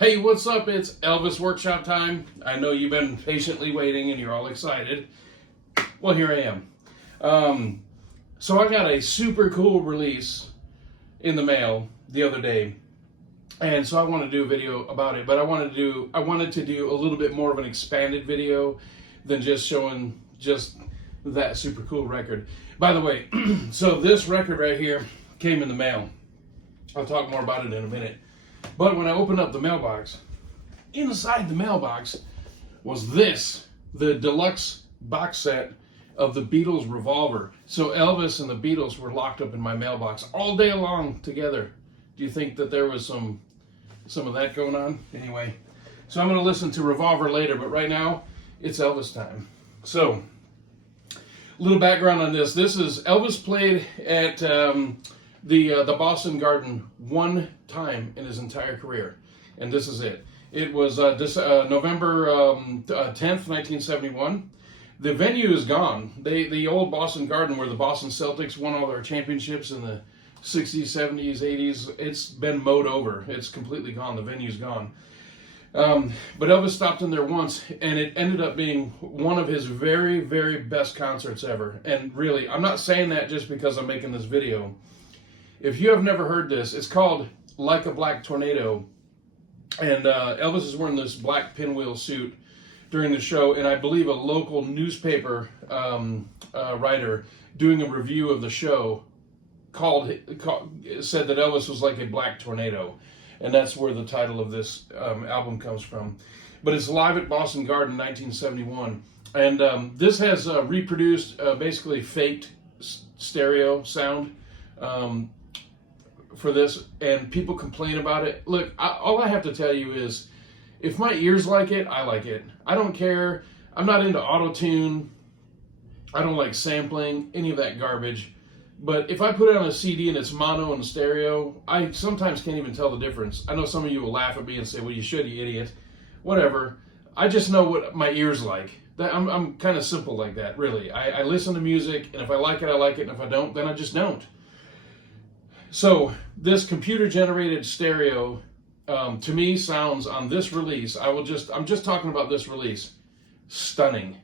Hey, what's up? It's Elvis workshop time. I know you've been patiently waiting and you're all excited. Well, here I am. So I got a super cool release in the mail the other day. And so I want to do a video about it, but I wanted to do a little bit more of an expanded video than just showing just that super cool record. By the way, so this record right here came in the mail. I'll talk more about it in a minute. But when I opened up the mailbox, inside the mailbox was this, the deluxe box set of the Beatles Revolver. So Elvis and the Beatles were locked up in my mailbox all day long together. Do you think that there was some of that going on? Anyway, so I'm going to listen to Revolver later, but right now it's Elvis time. So, a little background on this. This is Elvis played at the Boston Garden one time in his entire career, and this is it. It was November 10th, 1971. The venue is gone. The old Boston Garden where the Boston Celtics won all their championships in the 60s, 70s, 80s, it's been mowed over. It's completely gone. The venue's gone. But Elvis stopped in there once, and it ended up being one of his very, very best concerts ever. And really, I'm not saying that just because I'm making this video. If you have never heard this, it's called Like a Black Tornado. And Elvis is wearing this black pinwheel suit during the show, and I believe a local newspaper writer doing a review of the show said that Elvis was like a black tornado. And that's where the title of this album comes from. But it's live at Boston Garden 1971. And this has reproduced basically faked stereo sound for this, and people complain about it. Look, all I have to tell you is, if my ears like it, I like it. I don't care. I'm not into auto-tune. I don't like sampling, any of that garbage. But if I put it on a CD and it's mono and stereo, I sometimes can't even tell the difference. I know some of you will laugh at me and say, well, you should, you idiot. Whatever. I just know what my ears like. I'm kind of simple like that, really. I listen to music, and if I like it, I like it, and if I don't, then I just don't. So this computer-generated stereo, to me, sounds on this release, I'm just talking about this release, stunning.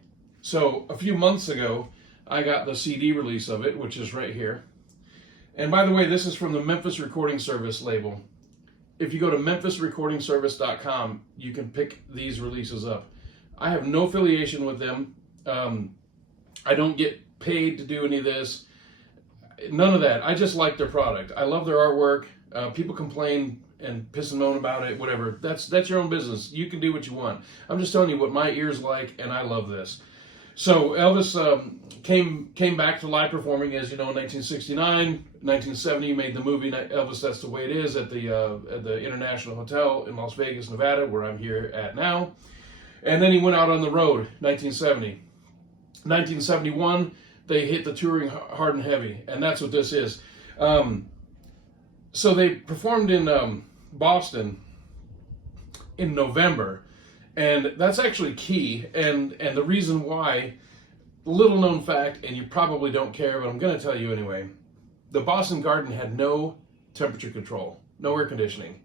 So a few months ago, I got the CD release of it, which is right here. And by the way, this is from the Memphis Recording Service label. If you go to memphisrecordingservice.com, you can pick these releases up. I have no affiliation with them. I don't get paid to do any of this. None of that. I just like their product. I love their artwork. People complain and piss and moan about it, whatever. That's your own business. You can do what you want. I'm just telling you what my ears like, and I love this. So Elvis came back to live performing, as you know, in 1969. 1970, made the movie Elvis, That's the Way It Is at the International Hotel in Las Vegas, Nevada, where I'm here at now. And then he went out on the road, 1970. 1971, they hit the touring hard and heavy, and that's what this is. So they performed in Boston in November. And that's actually key, and the reason why, little known fact, and you probably don't care, but I'm going to tell you anyway, the Boston Garden had no temperature control, no air conditioning.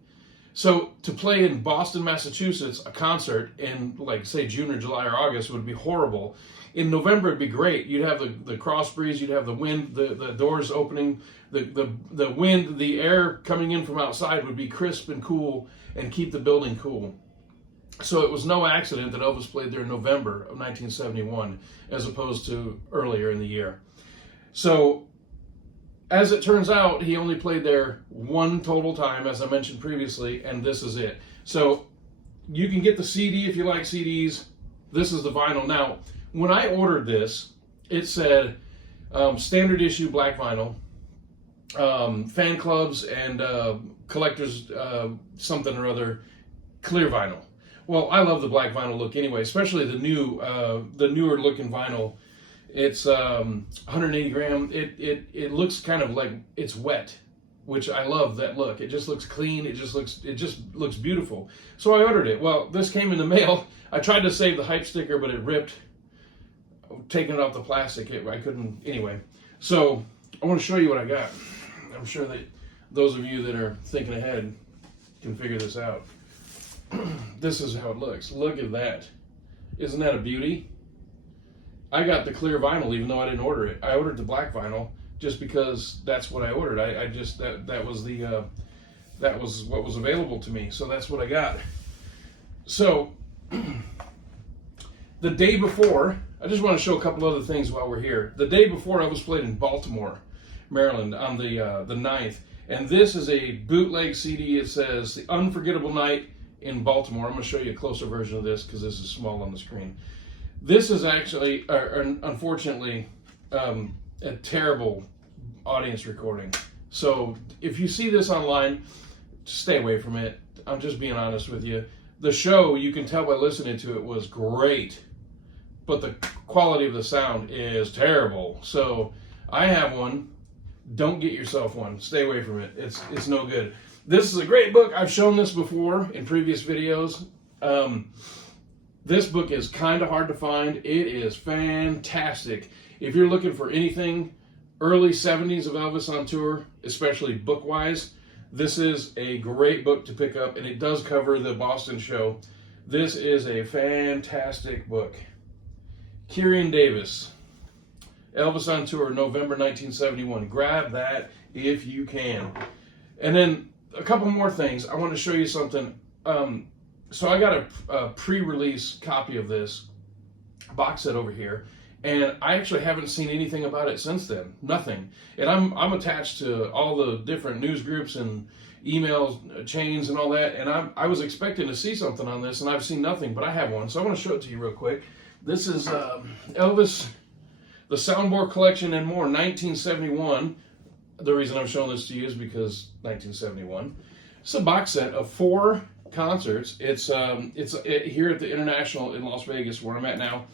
So to play in Boston, Massachusetts, a concert in, like, say, June or July or August would be horrible. In November, it'd be great. You'd have the cross breeze, you'd have the wind, the doors opening, the wind, the air coming in from outside would be crisp and cool and keep the building cool. So it was no accident that Elvis played there in November of 1971, as opposed to earlier in the year. So, as it turns out, he only played there one total time, as I mentioned previously, and this is it. So, you can get the CD if you like CDs. This is the vinyl. Now, when I ordered this, it said standard issue black vinyl, fan clubs and collectors something or other clear vinyl. Well, I love the black vinyl look anyway, especially the newer looking vinyl. It's 180 gram. It looks kind of like it's wet, which I love that look. It just looks clean. It just looks beautiful. So I ordered it. Well, this came in the mail. I tried to save the hype sticker, but it ripped. Taking it off the plastic, I couldn't. Anyway, so I want to show you what I got. I'm sure that those of you that are thinking ahead can figure this out. this is how it looks. Look at that. Isn't that a beauty? I got the clear vinyl even though I didn't order it. I ordered the black vinyl just because that's what I ordered. I just that was the that was what was available to me, so that's what I got. So the day before, I just want to show a couple other things while we're here. The day before, Elvis played in Baltimore, Maryland on the 9th, and this is a bootleg CD. It says The Unforgettable Night in Baltimore. I'm going to show you a closer version of this because this is small on the screen. This is actually, unfortunately, a terrible audience recording. So if you see this online, stay away from it. I'm just being honest with you. The show, you can tell by listening to it, was great, but the quality of the sound is terrible. So I have one. Don't get yourself one. Stay away from it. It's no good. This is a great book. I've shown this before in previous videos. This book is kind of hard to find. It is fantastic. If you're looking for anything early 70s of Elvis on tour, especially book-wise, this is a great book to pick up, and it does cover the Boston show. This is a fantastic book. Kieran Davis, Elvis on Tour, November 1971. Grab that if you can. And then a couple more things. I want to show you something. So I got a pre-release copy of this box set over here, and I actually haven't seen anything about it since then. Nothing. And I'm attached to all the different news groups and email chains and all that, and I was expecting to see something on this, and I've seen nothing, but I have one, so I want to show it to you real quick. This is Elvis, the Soundboard Collection and More, 1971. The reason I'm showing this to you is because 1971. It's a box set of 4 concerts. It's here at the International in Las Vegas, where I'm at now,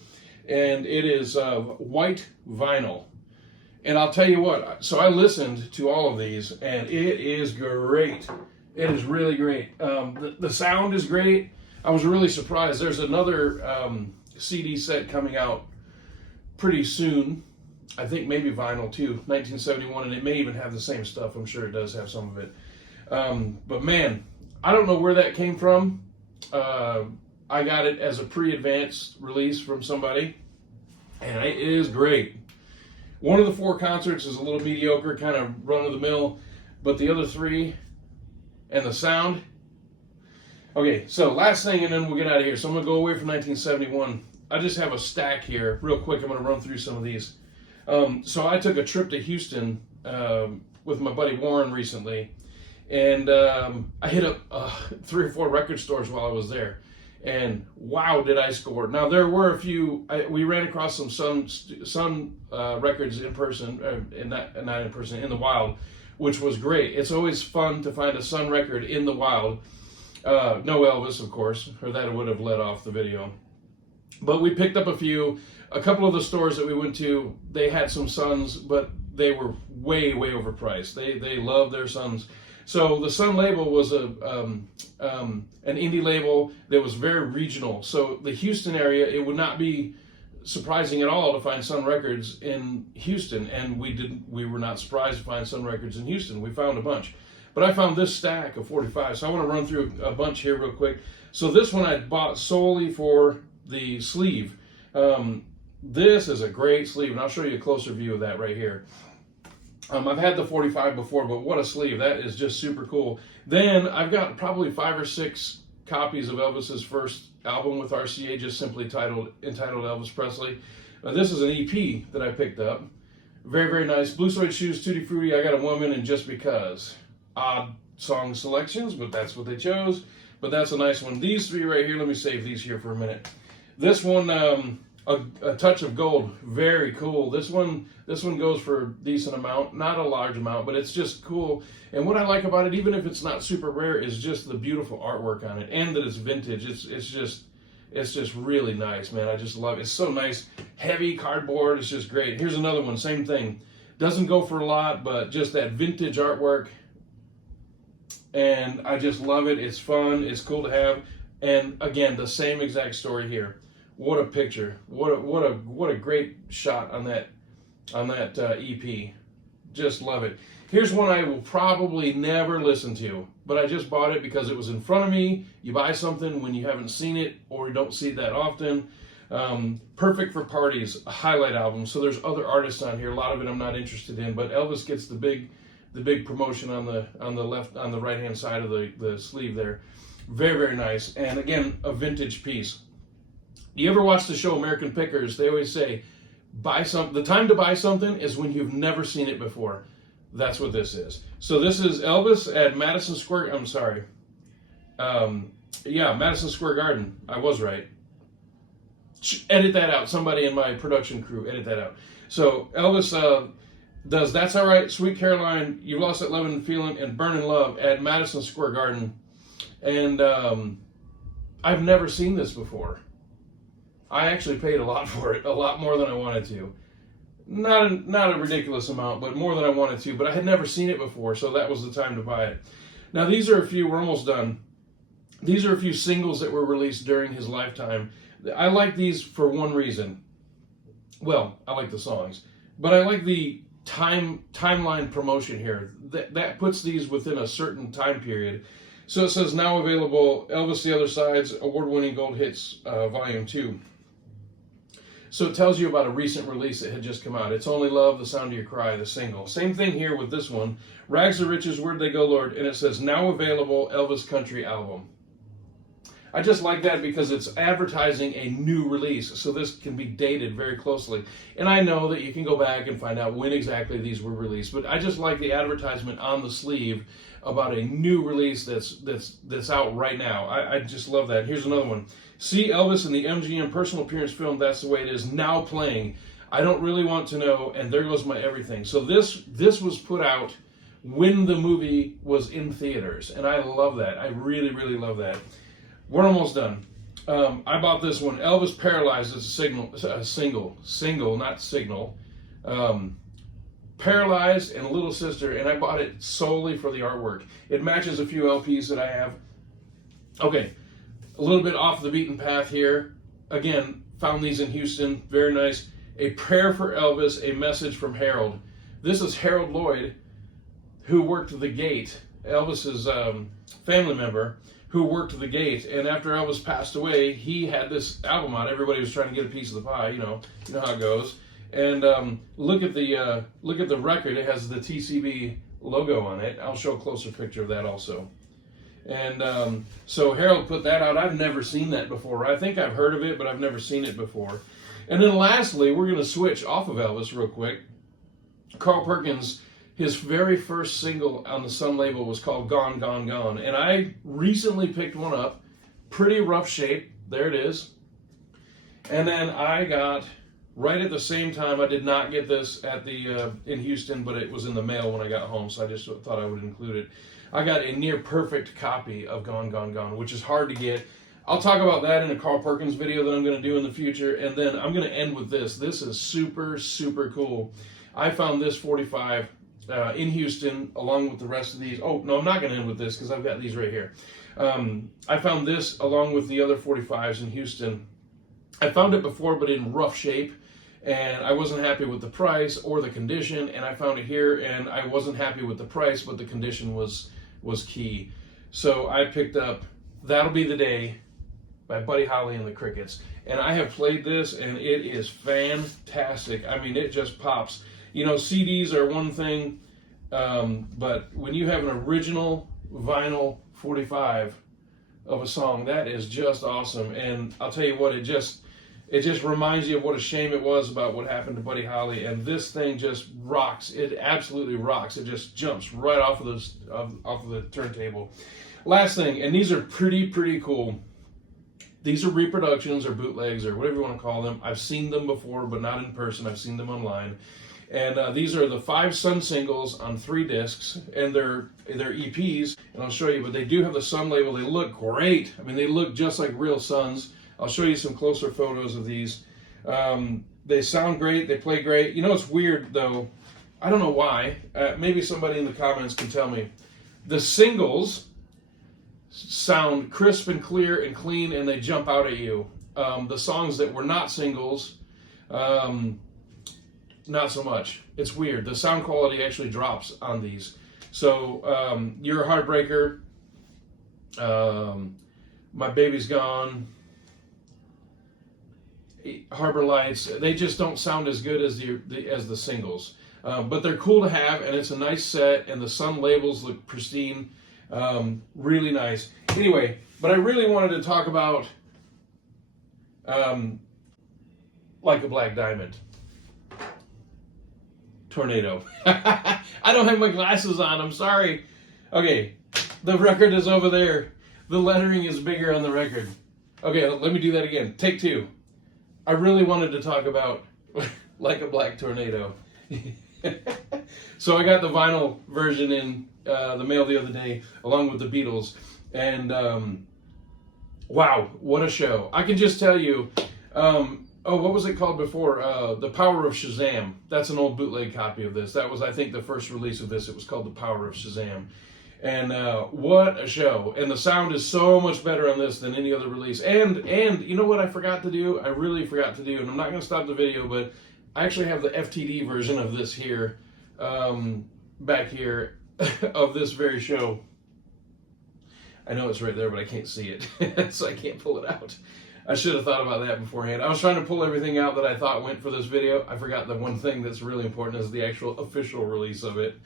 and it is white vinyl. And I'll tell you what, so I listened to all of these, and it is great. It is really great. The sound is great. I was really surprised. There's another CD set coming out pretty soon. I think maybe vinyl too, 1971, and it may even have the same stuff. I'm sure it does have some of it. But man, I don't know where that came from. I got it as a pre-advanced release from somebody, and it is great. One of the 4 concerts is a little mediocre, kind of run-of-the-mill, but the other 3 and the sound. Okay, so last thing, and then we'll get out of here. So I'm going to go away from 1971. I just have a stack here. Real quick, I'm going to run through some of these. So I took a trip to Houston with my buddy Warren recently, and I hit up 3 or 4 record stores while I was there, and wow, did I score. Now there were a few, we ran across some Sun records in person, not in person, in the wild, which was great. It's always fun to find a Sun record in the wild. No Elvis, of course, or that would have led off the video. But we picked up a couple of the stores that we went to, they had some Suns, but they were way, way overpriced. They love their Suns. So the Sun label was an indie label that was very regional. So the Houston area, it would not be surprising at all to find Sun records in Houston, and we were not surprised to find Sun records in Houston. We found a bunch. But I found this stack of 45, so I want to run through a bunch here real quick. So this one I bought solely for the sleeve. This is a great sleeve, and I'll show you a closer view of that right here. I've had the 45 before, but what a sleeve. That is just super cool. Then I've got probably 5 or 6 copies of Elvis's first album with RCA, just simply entitled Elvis Presley. This is an EP that I picked up. Very, very nice. Blue Suede Shoes, Tutti Frutti, I Got a Woman, and Just Because. Odd song selections, but that's what they chose. But that's a nice one. These 3 right here, let me save these here for a minute. This one, a touch of gold, very cool. This one goes for a decent amount, not a large amount, but it's just cool. And what I like about it, even if it's not super rare, is just the beautiful artwork on it, and that it's vintage. It's just really nice, man. I just love it. It's so nice, heavy cardboard. It's just great. Here's another one, same thing. Doesn't go for a lot, but just that vintage artwork, and I just love it. It's fun. It's cool to have. And again, the same exact story here. What a picture! What a great shot on that EP. just love it. Here's one I will probably never listen to, but I just bought it because it was in front of me. You buy something when you haven't seen it or you don't see it that often. Perfect for parties, a highlight album. So there's other artists on here. A lot of it I'm not interested in, but Elvis gets the big promotion on the right hand side of the sleeve there. Very, very nice. And again, a vintage piece. You ever watch the show American Pickers? They always say, the time to buy something is when you've never seen it before. That's what this is. So this is Elvis at Madison Square. I'm sorry. Madison Square Garden. I was right. Edit that out. Somebody in my production crew, edit that out. So Elvis does That's Alright, Sweet Caroline, You've Lost That Lovin' Feeling, and Burnin' Love at Madison Square Garden. And I've never seen this before. I actually paid a lot for it, a lot more than I wanted to. Not a ridiculous amount, but more than I wanted to. But I had never seen it before, so that was the time to buy it. Now these are a few, we're almost done. These are a few singles that were released during his lifetime. I like these for one reason. Well, I like the songs, but I like the timeline promotion here. That puts these within a certain time period. So it says now available, Elvis the Other Side's award-winning gold hits, volume 2. So it tells you about a recent release that had just come out. It's Only Love, The Sound of Your Cry, the single. Same thing here with this one. Rags to Riches, Where'd They Go, Lord? And it says now available Elvis Country album. I just like that because it's advertising a new release, so this can be dated very closely. And I know that you can go back and find out when exactly these were released, but I just like the advertisement on the sleeve about a new release that's out right now. I just love that. Here's another one. See Elvis in the MGM personal appearance film, That's the Way It Is, now playing. I Don't Really Want to Know, and There Goes My Everything. So this was put out when the movie was in theaters, and I love that. I really, really love that. We're almost done. I bought this one, Elvis Paralyzed. It's a single, not signal. Paralyzed and Little Sister, and I bought it solely for the artwork. It matches a few LPs that I have. Okay, a little bit off the beaten path here. Again, found these in Houston, very nice. A Prayer for Elvis, a Message from Harold. This is Harold Lloyd, who worked the gate, Elvis's family member, who worked the gate, and after Elvis passed away, he had this album out. Everybody was trying to get a piece of the pie, you know how it goes. And look at the record. It has the TCB logo on it. I'll show a closer picture of that also. And so Harold put that out. I've never seen that before. I think I've heard of it, but I've never seen it before. And then lastly, we're going to switch off of Elvis real quick. Carl Perkins, his very first single on the Sun label was called Gone, Gone, Gone. And I recently picked one up. Pretty rough shape. There it is. And then I got, right at the same time, I did not get this at the in Houston, but it was in the mail when I got home, so I just thought I would include it. I got a near perfect copy of Gone, Gone, Gone, which is hard to get. I'll talk about that in a Carl Perkins video that I'm going to do in the future, and then I'm going to end with this. This is super, super cool. I found this 45 in Houston, along with the rest of these. Oh, no, I'm not going to end with this because I've got these right here. I found this along with the other 45s in Houston. I found it before, but in rough shape, and I wasn't happy with the price or the condition, and I found it here, and I wasn't happy with the price, but the condition was key. So I picked up That'll Be the Day by Buddy Holly and the Crickets, and I have played this, and it is fantastic. I mean, it just pops. You know, CDs are one thing, but when you have an original vinyl 45 of a song, that is just awesome. And I'll tell you what, it just reminds you of what a shame it was about what happened to Buddy Holly. And this thing just rocks. It absolutely rocks. It just jumps right off of the turntable. Last thing, and these are pretty cool. These are reproductions or bootlegs or whatever you want to call them. I've seen them before, but not in person. I've seen them online. And these are the 5 Sun singles on 3 discs, and they're EPs, and I'll show you, but they do have the Sun label. They look great. I mean, they look just like real Suns. I'll show you some closer photos of these. They sound great. They play great. You know, it's weird, though. I don't know why. Maybe somebody in the comments can tell me. The singles sound crisp and clear and clean, and they jump out at you. The songs that were not singles, not so much. It's weird. The sound quality actually drops on these. So You're a Heartbreaker, My Baby's Gone, Harbor Lights, they just don't sound as good as the singles. But they're cool to have, and it's a nice set, and the Sun labels look pristine. Really nice. Anyway, but I really wanted to talk about Like a Black Diamond. Tornado. I don't have my glasses on, I'm sorry. Okay, the record is over there. The lettering is bigger on the record. Okay, let me do that again. Take two. I really wanted to talk about Like a Black Tornado. So I got the vinyl version in the mail the other day, along with the Beatles. And wow, what a show. I can just tell you, what was it called before? The Power of Shazam. That's an old bootleg copy of this. That was, I think, the first release of this. It was called The Power of Shazam. And what a show. And the sound is so much better on this than any other release. And you know what I forgot to do? I really forgot to do, and I'm not going to stop the video, but I actually have the FTD version of this here, back here, of this very show. I know it's right there, but I can't see it, so I can't pull it out. I should have thought about that beforehand. I was trying to pull everything out that I thought went for this video. I forgot the one thing that's really important is the actual official release of it.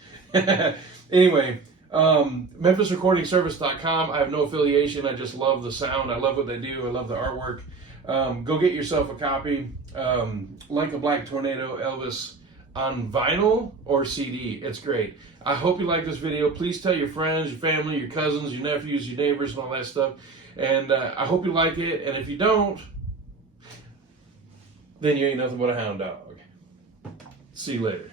Anyway, MemphisRecordingService.com. I have no affiliation. I just love the sound. I love what they do. I love the artwork. Go get yourself a copy. Like a Black Tornado, Elvis, on vinyl or CD. It's great. I hope you like this video. Please tell your friends, your family, your cousins, your nephews, your neighbors, and all that stuff. And I hope you like it. And if you don't, then you ain't nothing but a hound dog. See you later.